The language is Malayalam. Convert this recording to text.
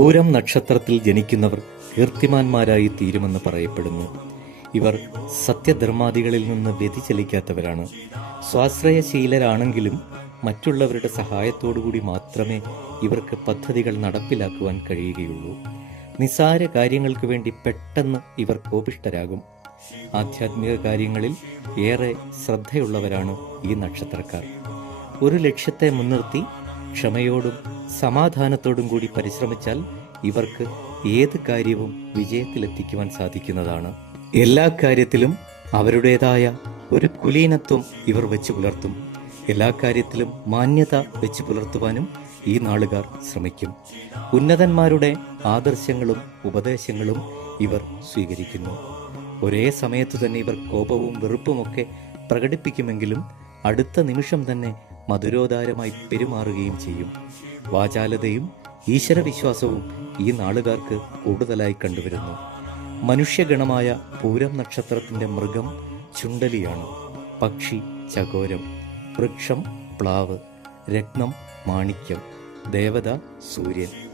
പൂരം നക്ഷത്രത്തിൽ ജനിക്കുന്നവർ കീർത്തിമാന്മാരായി തീരുമെന്ന് പറയപ്പെടുന്നു. ഇവർ സത്യധർമാദികളിൽ നിന്ന് വ്യതിചലിക്കാത്തവരാണ്. സ്വാശ്രയശീലരാണെങ്കിലും മറ്റുള്ളവരുടെ സഹായത്തോടുകൂടി മാത്രമേ ഇവർക്ക് പദ്ധതികൾ നടപ്പിലാക്കുവാൻ കഴിയുകയുള്ളൂ. നിസാര കാര്യങ്ങൾക്ക് വേണ്ടി പെട്ടെന്ന് ഇവർ കോപിഷ്ഠരാകും. ആധ്യാത്മിക കാര്യങ്ങളിൽ ഏറെ ശ്രദ്ധയുള്ളവരാണ് ഈ നക്ഷത്രക്കാർ. ഒരു ലക്ഷ്യത്തെ മുൻനിർത്തി ക്ഷമയോടും സമാധാനത്തോടും കൂടി പരിശ്രമിച്ചാൽ ഇവർക്ക് ഏത് കാര്യവും വിജയത്തിലെത്തിക്കുവാൻ സാധിക്കുന്നതാണ്. എല്ലാ കാര്യത്തിലും അവരുടേതായ ഒരു കുലീനത്വം ഇവർ വെച്ച് പുലർത്തും. എല്ലാ കാര്യത്തിലും മാന്യത വെച്ച് പുലർത്തുവാനും ഈ നാളുകാർ ശ്രമിക്കും. ഉന്നതന്മാരുടെ ആദർശങ്ങളും ഉപദേശങ്ങളും ഇവർ സ്വീകരിക്കുന്നു. ഒരേ സമയത്തു തന്നെ ഇവർ കോപവും വെറുപ്പുമൊക്കെ പ്രകടിപ്പിക്കുമെങ്കിലും അടുത്ത നിമിഷം തന്നെ മധുരോദാരമായി പെരുമാറുകയും ചെയ്യും. വാചാലതയും ഈശ്വരവിശ്വാസവും ഈ നാളുകാർക്ക് കൂടുതലായി കണ്ടുവരുന്നു. മനുഷ്യഗണമായ പൂരം നക്ഷത്രത്തിന്റെ മൃഗം ചുണ്ടലിയാണ്. പക്ഷി ചകോരം, വൃക്ഷം പ്ലാവ്, രത്നം മാണിക്യം, ദേവത സൂര്യൻ.